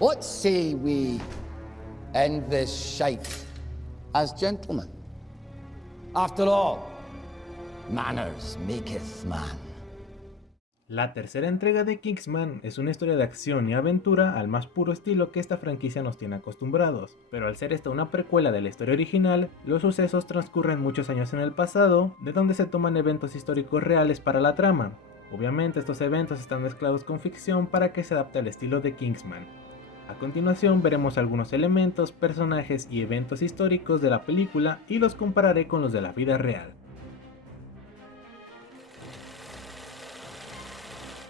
What say we end this shite as gentlemen? After all, manners maketh man. La tercera entrega de Kingsman es una historia de acción y aventura al más puro estilo que esta franquicia nos tiene acostumbrados, pero al ser esta una precuela de la historia original, los sucesos transcurren muchos años en el pasado, de donde se toman eventos históricos reales para la trama. Obviamente estos eventos están mezclados con ficción para que se adapte al estilo de Kingsman. A continuación veremos algunos elementos, personajes y eventos históricos de la película y los compararé con los de la vida real.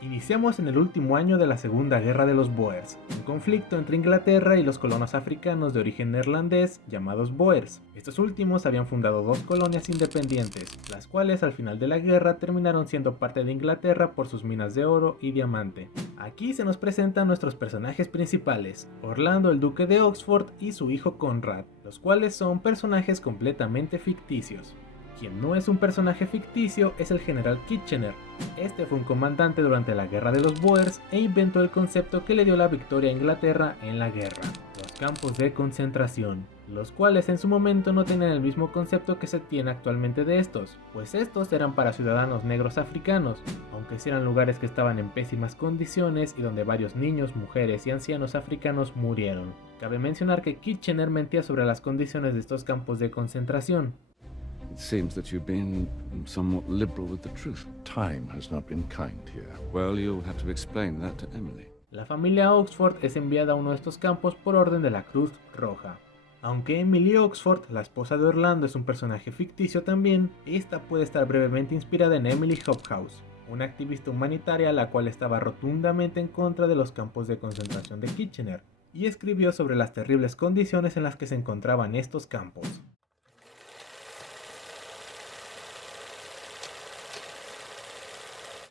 Iniciamos en el último año de la Segunda Guerra de los Boers, un conflicto entre Inglaterra y los colonos africanos de origen neerlandés llamados Boers. Estos últimos habían fundado dos colonias independientes, las cuales al final de la guerra terminaron siendo parte de Inglaterra por sus minas de oro y diamante. Aquí se nos presentan nuestros personajes principales, Orlando el Duque de Oxford y su hijo Conrad, los cuales son personajes completamente ficticios. Quien no es un personaje ficticio es el general Kitchener. Este fue un comandante durante la guerra de los Boers e inventó el concepto que le dio la victoria a Inglaterra en la guerra, los campos de concentración, los cuales en su momento no tenían el mismo concepto que se tiene actualmente de estos, pues estos eran para ciudadanos negros africanos, aunque sí eran lugares que estaban en pésimas condiciones y donde varios niños, mujeres y ancianos africanos murieron. Cabe mencionar que Kitchener mentía sobre las condiciones de estos campos de concentración. It seems that you've been somewhat liberal with the truth. Time has not been kind here. Well, you'll have to explain that to Emily. La familia Oxford es enviada a uno de estos campos por orden de la Cruz Roja. Aunque Emily Oxford, la esposa de Orlando, es un personaje ficticio también, esta puede estar brevemente inspirada en Emily Hobhouse, una activista humanitaria la cual estaba rotundamente en contra de los campos de concentración de Kitchener, y escribió sobre las terribles condiciones en las que se encontraban estos campos.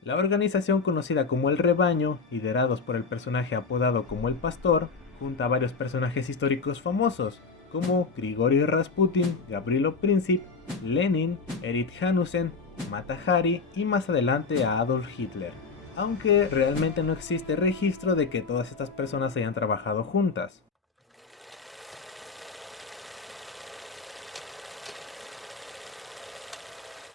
La organización conocida como El Rebaño, liderados por el personaje apodado como El Pastor, junta a varios personajes históricos famosos, como Grigori Rasputin, Gavrilo Princip, Lenin, Erich Hanussen, Mata Hari y más adelante a Adolf Hitler, aunque realmente no existe registro de que todas estas personas hayan trabajado juntas.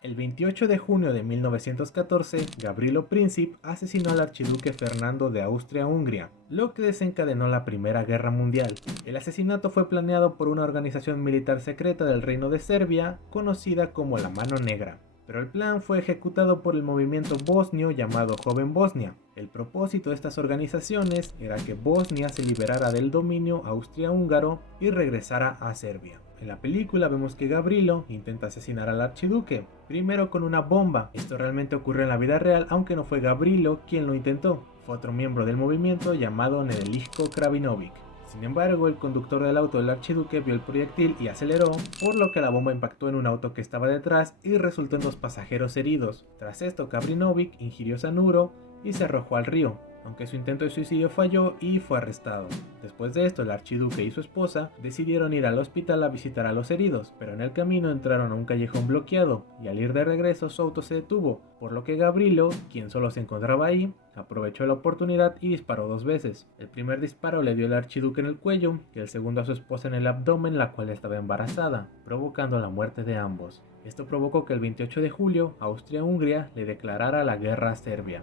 El 28 de junio de 1914, Gavrilo Princip asesinó al archiduque Fernando de Austria-Hungría, lo que desencadenó la Primera Guerra Mundial. El asesinato fue planeado por una organización militar secreta del Reino de Serbia, conocida como la Mano Negra, pero el plan fue ejecutado por el movimiento bosnio llamado Joven Bosnia. El propósito de estas organizaciones era que Bosnia se liberara del dominio austrohúngaro y regresara a Serbia. En la película vemos que Gavrilo intenta asesinar al archiduque, primero con una bomba. Esto realmente ocurrió en la vida real, aunque no fue Gavrilo quien lo intentó, fue otro miembro del movimiento llamado Nedeljko Krajinović. Sin embargo, el conductor del auto del archiduque vio el proyectil y aceleró, por lo que la bomba impactó en un auto que estaba detrás y resultó en 2 pasajeros heridos. Tras esto, Krajinović ingirió cianuro y se arrojó al río, aunque su intento de suicidio falló y fue arrestado. Después de esto, el archiduque y su esposa decidieron ir al hospital a visitar a los heridos, pero en el camino entraron a un callejón bloqueado y al ir de regreso su auto se detuvo, por lo que Gavrilo, quien solo se encontraba ahí, aprovechó la oportunidad y disparó 2 veces. El primer disparo le dio al archiduque en el cuello y el segundo a su esposa en el abdomen, la cual estaba embarazada, provocando la muerte de ambos. Esto provocó que el 28 de julio Austria-Hungría le declarara la guerra a Serbia.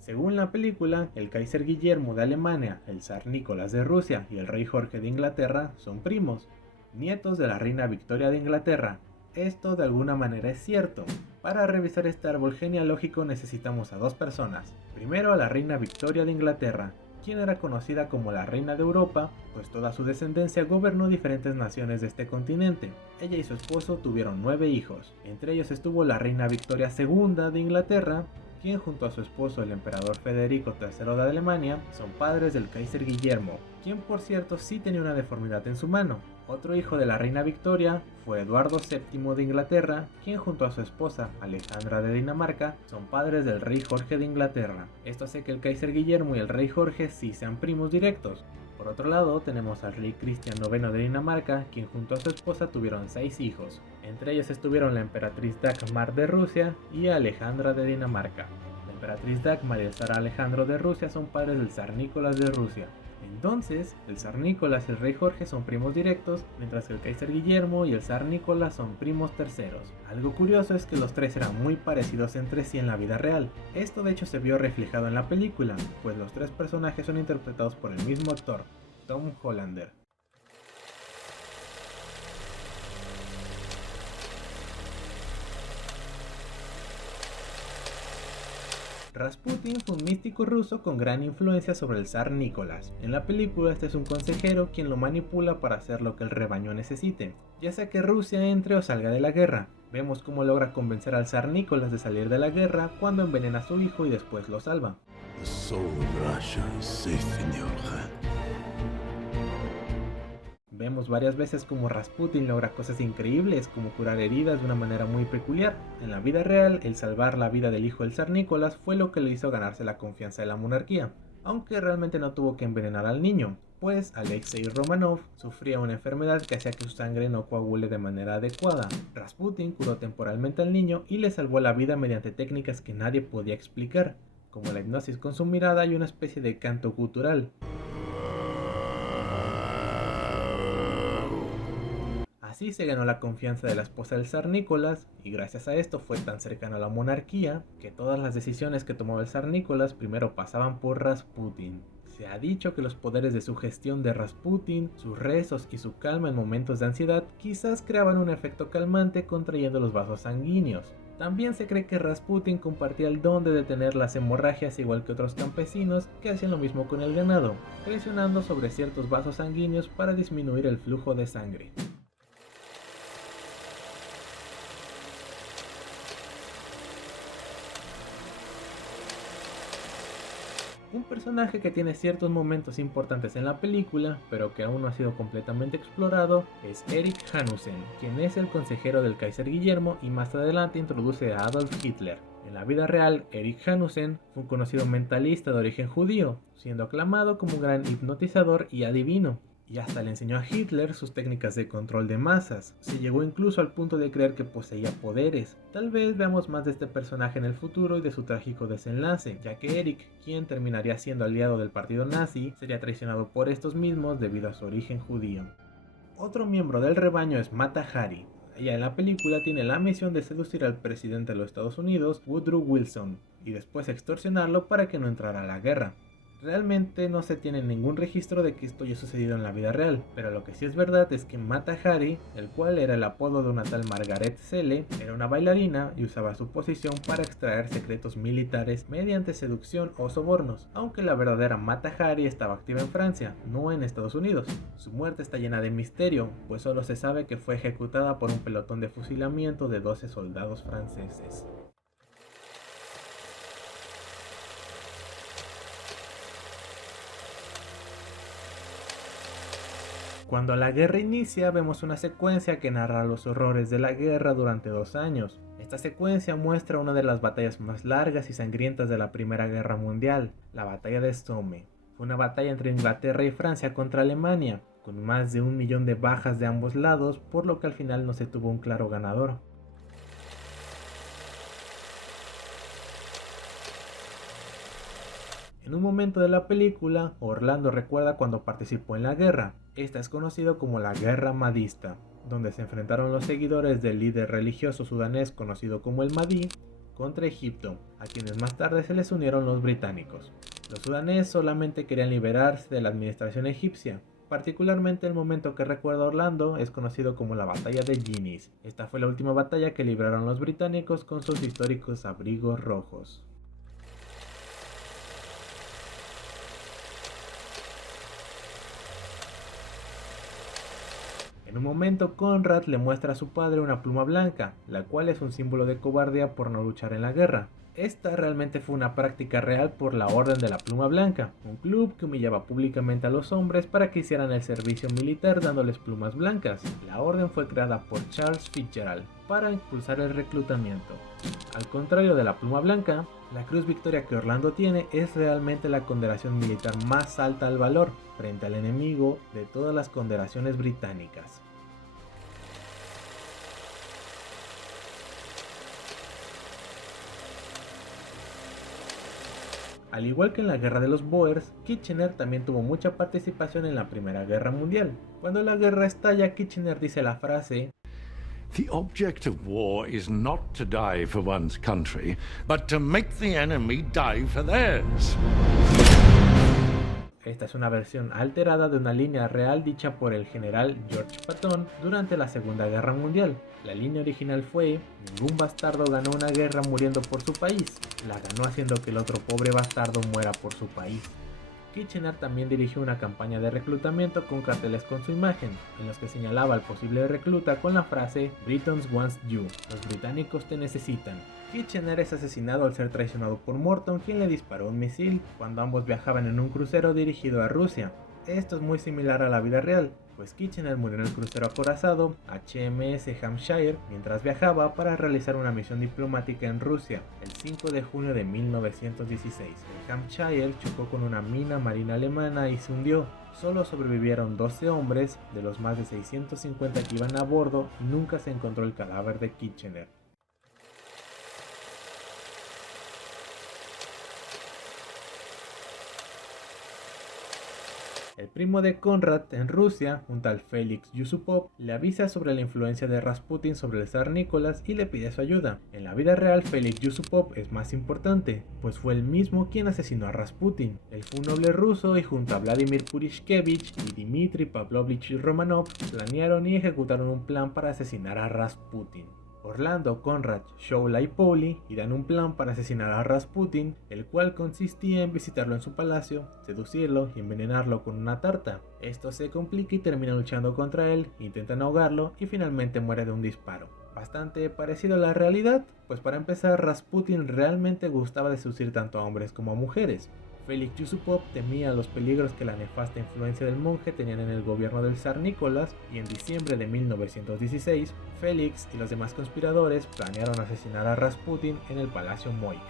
Según la película, el Kaiser Guillermo de Alemania, el Zar Nicolás de Rusia y el Rey Jorge de Inglaterra son primos, nietos de la Reina Victoria de Inglaterra. Esto de alguna manera es cierto. Para revisar este árbol genealógico necesitamos a 2 personas. Primero a la Reina Victoria de Inglaterra, quien era conocida como la Reina de Europa, pues toda su descendencia gobernó diferentes naciones de este continente. Ella y su esposo tuvieron 9 hijos, entre ellos estuvo la Reina Victoria II de Inglaterra, quien junto a su esposo el emperador Federico III de Alemania son padres del Kaiser Guillermo, quien por cierto sí tenía una deformidad en su mano. Otro hijo de la reina Victoria fue Eduardo VII de Inglaterra, quien junto a su esposa Alejandra de Dinamarca son padres del rey Jorge de Inglaterra. Esto hace que el Kaiser Guillermo y el rey Jorge sí sean primos directos. Por otro lado, tenemos al rey Cristian IX de Dinamarca, quien junto a su esposa tuvieron 6 hijos. Entre ellos estuvieron la emperatriz Dagmar de Rusia y Alejandra de Dinamarca. emperatriz Dagmar y el zar Alejandro de Rusia son padres del zar Nicolás de Rusia. Entonces, el zar Nicolás y el rey Jorge son primos directos, mientras que el Kaiser Guillermo y el zar Nicolás son primos terceros. Algo curioso es que los tres eran muy parecidos entre sí en la vida real. Esto de hecho se vio reflejado en la película, pues los tres personajes son interpretados por el mismo actor, Tom Hollander. Rasputin fue un místico ruso con gran influencia sobre el zar Nicolás. En la película este es un consejero quien lo manipula para hacer lo que el rebaño necesite, ya sea que Rusia entre o salga de la guerra. Vemos cómo logra convencer al zar Nicolás de salir de la guerra cuando envenena a su hijo y después lo salva. The soul of Russia is safe in your hands. Vemos varias veces como Rasputin logra cosas increíbles como curar heridas de una manera muy peculiar. En la vida real, el salvar la vida del hijo del zar Nicolás fue lo que le hizo ganarse la confianza de la monarquía, aunque realmente no tuvo que envenenar al niño, pues Alexei Romanov sufría una enfermedad que hacía que su sangre no coagule de manera adecuada. Rasputin curó temporalmente al niño y le salvó la vida mediante técnicas que nadie podía explicar, como la hipnosis con su mirada y una especie de canto gutural. Así se ganó la confianza de la esposa del zar Nicolás, y gracias a esto fue tan cercano a la monarquía que todas las decisiones que tomaba el zar Nicolás primero pasaban por Rasputin. Se ha dicho que los poderes de sugestión de Rasputin, sus rezos y su calma en momentos de ansiedad quizás creaban un efecto calmante contrayendo los vasos sanguíneos. También se cree que Rasputin compartía el don de detener las hemorragias igual que otros campesinos que hacían lo mismo con el ganado, presionando sobre ciertos vasos sanguíneos para disminuir el flujo de sangre. Un personaje que tiene ciertos momentos importantes en la película, pero que aún no ha sido completamente explorado, es Erich Hanussen, quien es el consejero del Kaiser Guillermo y más adelante introduce a Adolf Hitler. En la vida real, Erich Hanussen fue un conocido mentalista de origen judío, siendo aclamado como un gran hipnotizador y adivino. Y hasta le enseñó a Hitler sus técnicas de control de masas. Se llegó incluso al punto de creer que poseía poderes. Tal vez veamos más de este personaje en el futuro y de su trágico desenlace, ya que Erich, quien terminaría siendo aliado del partido nazi, sería traicionado por estos mismos debido a su origen judío. Otro miembro del rebaño es Mata Hari. Ella en la película tiene la misión de seducir al presidente de los Estados Unidos, Woodrow Wilson, y después extorsionarlo para que no entrara a la guerra. Realmente no se tiene ningún registro de que esto haya sucedido en la vida real, pero lo que sí es verdad es que Mata Hari, el cual era el apodo de una tal Margaret Selle, era una bailarina y usaba su posición para extraer secretos militares mediante seducción o sobornos, aunque la verdadera Mata Hari estaba activa en Francia, no en Estados Unidos. Su muerte está llena de misterio, pues solo se sabe que fue ejecutada por un pelotón de fusilamiento de 12 soldados franceses. Cuando la guerra inicia, vemos una secuencia que narra los horrores de la guerra durante 2 años. Esta secuencia muestra una de las batallas más largas y sangrientas de la Primera Guerra Mundial, la Batalla de Somme. Fue una batalla entre Inglaterra y Francia contra Alemania, con más de 1 millón de bajas de ambos lados, por lo que al final no se tuvo un claro ganador. En un momento de la película, Orlando recuerda cuando participó en la guerra. Esta es conocido como la Guerra Mahdista, donde se enfrentaron los seguidores del líder religioso sudanés conocido como el Mahdi contra Egipto, a quienes más tarde se les unieron los británicos. Los sudaneses solamente querían liberarse de la administración egipcia. Particularmente el momento que recuerda Orlando es conocido como la Batalla de Guinis. Esta fue la última batalla que libraron los británicos con sus históricos abrigos rojos. En un momento, Conrad le muestra a su padre una pluma blanca, la cual es un símbolo de cobardía por no luchar en la guerra. Esta realmente fue una práctica real por la Orden de la Pluma Blanca, un club que humillaba públicamente a los hombres para que hicieran el servicio militar dándoles plumas blancas. La orden fue creada por Charles Fitzgerald para impulsar el reclutamiento. Al contrario de la Pluma Blanca, la Cruz Victoria que Orlando tiene es realmente la condecoración militar más alta al valor frente al enemigo de todas las condecoraciones británicas. Al igual que en la Guerra de los Bóers, Kitchener también tuvo mucha participación en la Primera Guerra Mundial. Cuando la guerra estalla, Kitchener dice la frase: The object of war is not to die for one's country, but to make the enemy die for theirs. Esta es una versión alterada de una línea real dicha por el general George Patton durante la Segunda Guerra Mundial. La línea original fue: ningún bastardo ganó una guerra muriendo por su país, la ganó haciendo que el otro pobre bastardo muera por su país. Kitchener también dirigió una campaña de reclutamiento con carteles con su imagen, en los que señalaba al posible recluta con la frase "Britons wants you", los británicos te necesitan. Kitchener es asesinado al ser traicionado por Morton, quien le disparó un misil cuando ambos viajaban en un crucero dirigido a Rusia. Esto es muy similar a la vida real, pues Kitchener murió en el crucero acorazado HMS Hampshire mientras viajaba para realizar una misión diplomática en Rusia el 5 de junio de 1916. El Hampshire chocó con una mina marina alemana y se hundió. Solo sobrevivieron 12 hombres de los más de 650 que iban a bordo y nunca se encontró el cadáver de Kitchener. El primo de Konrad en Rusia, un tal Félix Yusupov, le avisa sobre la influencia de Rasputin sobre el zar Nicolás y le pide su ayuda. En la vida real, Félix Yusupov es más importante, pues fue él mismo quien asesinó a Rasputin. Él fue un noble ruso y junto a Vladimir Purishkevich y Dmitry Pavlovich Romanov planearon y ejecutaron un plan para asesinar a Rasputin. Orlando, Konrad, Shoula y Pauli dan un plan para asesinar a Rasputin, el cual consistía en visitarlo en su palacio, seducirlo y envenenarlo con una tarta. Esto se complica y termina luchando contra él, intentan ahogarlo y finalmente muere de un disparo. Bastante parecido a la realidad, pues para empezar Rasputin realmente gustaba de seducir tanto a hombres como a mujeres. Félix Yusupov temía los peligros que la nefasta influencia del monje tenían en el gobierno del zar Nicolás y en diciembre de 1916, Félix y los demás conspiradores planearon asesinar a Rasputin en el Palacio Moika.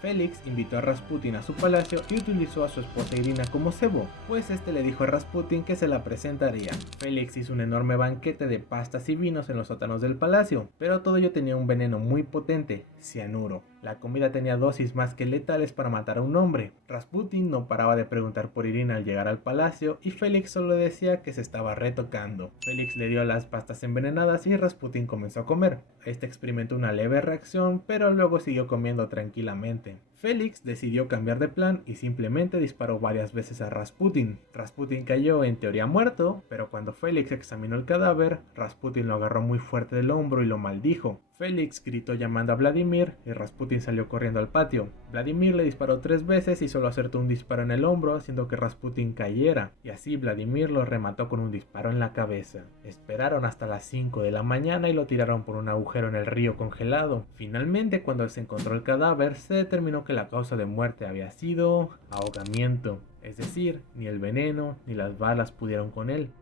Félix invitó a Rasputin a su palacio y utilizó a su esposa Irina como cebo, pues este le dijo a Rasputin que se la presentaría. Félix hizo un enorme banquete de pastas y vinos en los sótanos del palacio, pero todo ello tenía un veneno muy potente, cianuro. La comida tenía dosis más que letales para matar a un hombre. Rasputin no paraba de preguntar por Irina al llegar al palacio y Félix solo decía que se estaba retocando. Félix le dio las pastas envenenadas y Rasputin comenzó a comer. Este experimentó una leve reacción, pero luego siguió comiendo tranquilamente. Félix decidió cambiar de plan y simplemente disparó varias veces a Rasputin. Rasputin cayó en teoría muerto, pero cuando Félix examinó el cadáver, Rasputin lo agarró muy fuerte del hombro y lo maldijo. Félix gritó llamando a Vladimir y Rasputin salió corriendo al patio. Vladimir le disparó 3 veces y solo acertó un disparo en el hombro, haciendo que Rasputin cayera, y así Vladimir lo remató con un disparo en la cabeza. Esperaron hasta las 5 de la mañana y lo tiraron por un agujero en el río congelado. Finalmente, cuando se encontró el cadáver, se determinó que la causa de muerte había sido ahogamiento, es decir, ni el veneno ni las balas pudieron con él.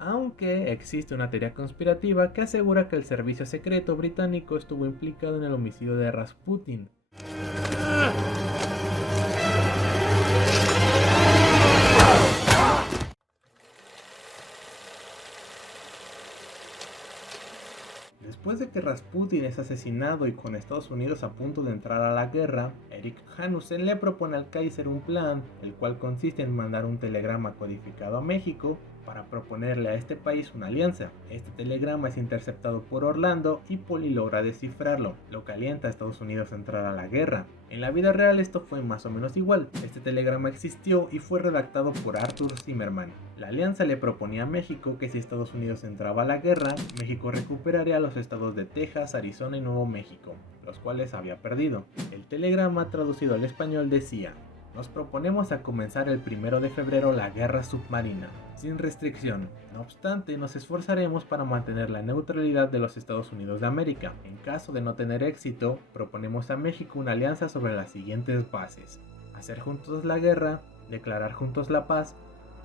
Aunque existe una teoría conspirativa que asegura que el servicio secreto británico estuvo implicado en el homicidio de Rasputin. Después de que Rasputin es asesinado y con Estados Unidos a punto de entrar a la guerra, Erich Hanussen le propone al Kaiser un plan, el cual consiste en mandar un telegrama codificado a México para proponerle a este país una alianza. Este telegrama es interceptado por Orlando y Pauli logra descifrarlo, lo que alienta a Estados Unidos a entrar a la guerra. En la vida real esto fue más o menos igual. Este telegrama existió y fue redactado por Arthur Zimmerman. La alianza le proponía a México que si Estados Unidos entraba a la guerra, México recuperaría los estados de Texas, Arizona y Nuevo México, los cuales había perdido. El telegrama traducido al español decía: nos proponemos a comenzar el 1 de febrero la guerra submarina, sin restricción. No obstante, nos esforzaremos para mantener la neutralidad de los Estados Unidos de América. En caso de no tener éxito, proponemos a México una alianza sobre las siguientes bases: hacer juntos la guerra, declarar juntos la paz,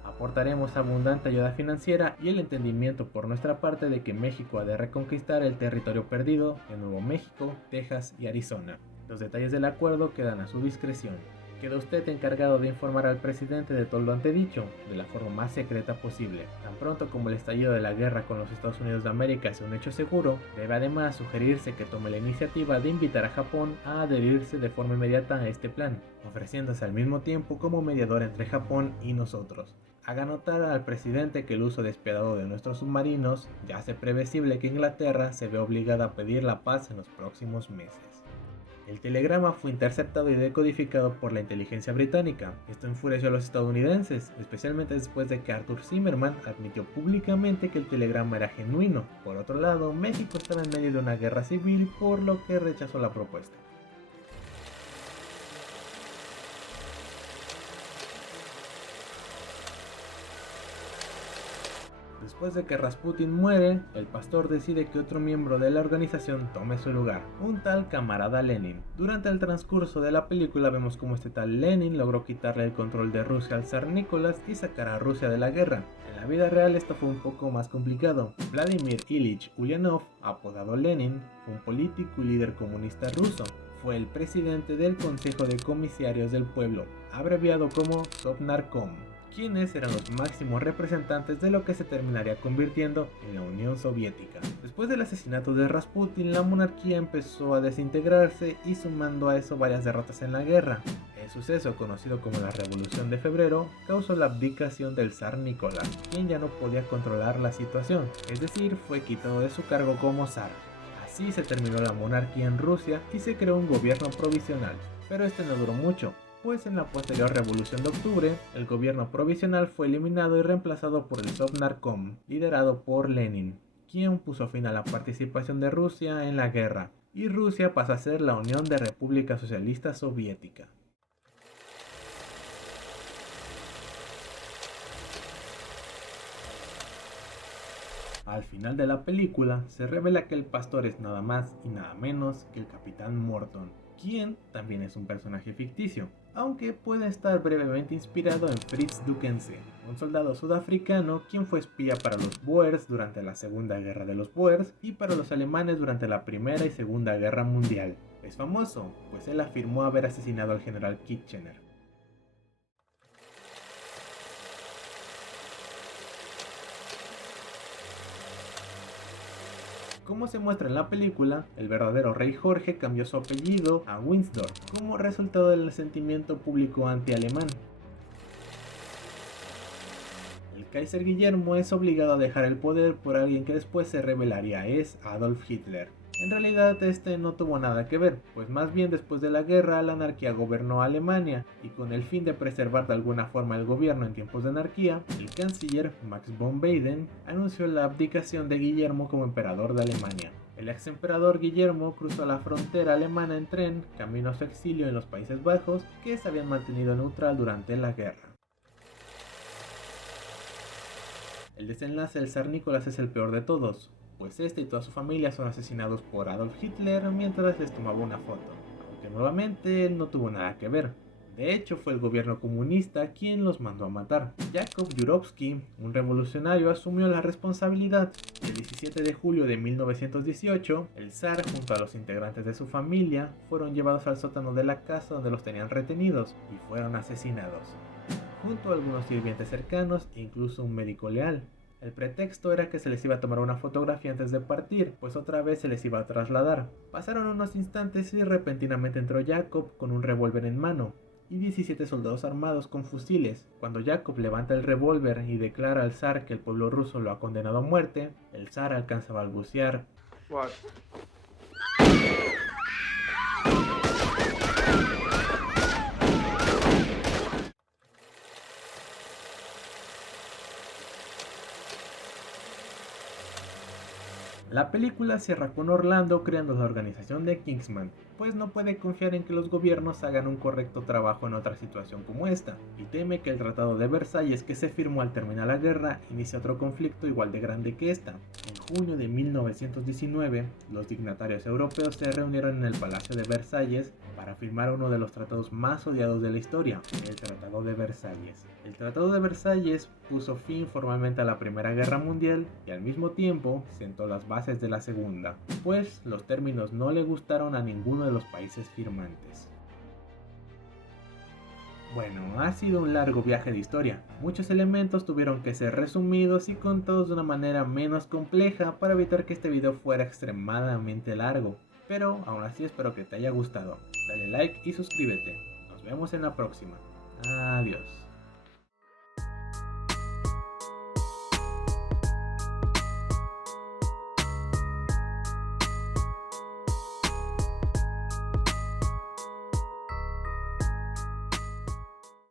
aportaremos abundante ayuda financiera y el entendimiento por nuestra parte de que México ha de reconquistar el territorio perdido de Nuevo México, Texas y Arizona. Los detalles del acuerdo quedan a su discreción. queda usted encargado de informar al presidente de todo lo antedicho, de la forma más secreta posible. Tan pronto como el estallido de la guerra con los Estados Unidos de América sea un hecho seguro, debe además sugerirse que tome la iniciativa de invitar a Japón a adherirse de forma inmediata a este plan, ofreciéndose al mismo tiempo como mediador entre Japón y nosotros. Haga notar al presidente que el uso despiadado de nuestros submarinos ya hace previsible que Inglaterra se ve obligada a pedir la paz en los próximos meses. El telegrama fue interceptado y decodificado por la inteligencia británica. Esto enfureció a los estadounidenses, especialmente después de que Arthur Zimmerman admitió públicamente que el telegrama era genuino. Por otro lado, México estaba en medio de una guerra civil, por lo que rechazó la propuesta. Después de que Rasputin muere, el pastor decide que otro miembro de la organización tome su lugar, un tal camarada Lenin. Durante el transcurso de la película vemos cómo este tal Lenin logró quitarle el control de Rusia al zar Nicolás y sacar a Rusia de la guerra. En la vida real esto fue un poco más complicado. Vladimir Ilich Ulyanov, apodado Lenin, fue un político y líder comunista ruso. Fue el presidente del Consejo de Comisarios del Pueblo, abreviado como Sovnarkom, quienes eran los máximos representantes de lo que se terminaría convirtiendo en la Unión Soviética. Después del asesinato de Rasputin, la monarquía empezó a desintegrarse y sumando a eso varias derrotas en la guerra. El suceso, conocido como la Revolución de Febrero, causó la abdicación del zar Nicolás, quien ya no podía controlar la situación, es decir, fue quitado de su cargo como zar. Así se terminó la monarquía en Rusia y se creó un gobierno provisional, pero este no duró mucho, pues en la posterior Revolución de Octubre, el gobierno provisional fue eliminado y reemplazado por el Sovnarkom, liderado por Lenin, quien puso fin a la participación de Rusia en la guerra, y Rusia pasa a ser la Unión de Repúblicas Socialistas Soviética. Al final de la película, se revela que el pastor es nada más y nada menos que el Capitán Morton, quien también es un personaje ficticio, aunque puede estar brevemente inspirado en Fritz Duquesne, un soldado sudafricano quien fue espía para los Boers durante la Segunda Guerra de los Boers y para los alemanes durante la Primera y Segunda Guerra Mundial. Es famoso, pues él afirmó haber asesinado al general Kitchener. Como se muestra en la película, el verdadero rey Jorge cambió su apellido a Windsor como resultado del sentimiento público anti-alemán. El Kaiser Guillermo es obligado a dejar el poder por alguien que después se revelaría es Adolf Hitler. En realidad este no tuvo nada que ver, pues más bien después de la guerra la anarquía gobernó a Alemania y con el fin de preservar de alguna forma el gobierno en tiempos de anarquía, el canciller Max von Baden anunció la abdicación de Guillermo como emperador de Alemania. El ex emperador Guillermo cruzó la frontera alemana en tren, camino a su exilio en los Países Bajos, que se habían mantenido neutral durante la guerra. El desenlace del zar Nicolás es el peor de todos, pues este y toda su familia son asesinados por Adolf Hitler mientras les tomaba una foto, aunque nuevamente él no tuvo nada que ver. De hecho, fue el gobierno comunista quien los mandó a matar. Jakub Jurovsky, un revolucionario, asumió la responsabilidad. El 17 de julio de 1918, el zar junto a los integrantes de su familia fueron llevados al sótano de la casa donde los tenían retenidos y fueron asesinados, junto a algunos sirvientes cercanos e incluso un médico leal. El pretexto era que se les iba a tomar una fotografía antes de partir, pues otra vez se les iba a trasladar. Pasaron unos instantes y repentinamente entró Jacob con un revólver en mano y 17 soldados armados con fusiles. Cuando Jacob levanta el revólver y declara al zar que el pueblo ruso lo ha condenado a muerte, el zar alcanza a balbucear: What? La película cierra con Orlando creando la organización de Kingsman, pues no puede confiar en que los gobiernos hagan un correcto trabajo en otra situación como esta, y teme que el Tratado de Versalles que se firmó al terminar la guerra inicie otro conflicto igual de grande que esta. En junio de 1919, los dignatarios europeos se reunieron en el Palacio de Versalles para firmar uno de los tratados más odiados de la historia, el Tratado de Versalles. El Tratado de Versalles puso fin formalmente a la Primera Guerra Mundial y al mismo tiempo sentó las bases de la Segunda, pues los términos no le gustaron a ninguno de los países firmantes. Bueno, ha sido un largo viaje de historia. Muchos elementos tuvieron que ser resumidos y contados de una manera menos compleja para evitar que este video fuera extremadamente largo. Pero aún así espero que te haya gustado. Dale like y suscríbete. Nos vemos en la próxima. Adiós.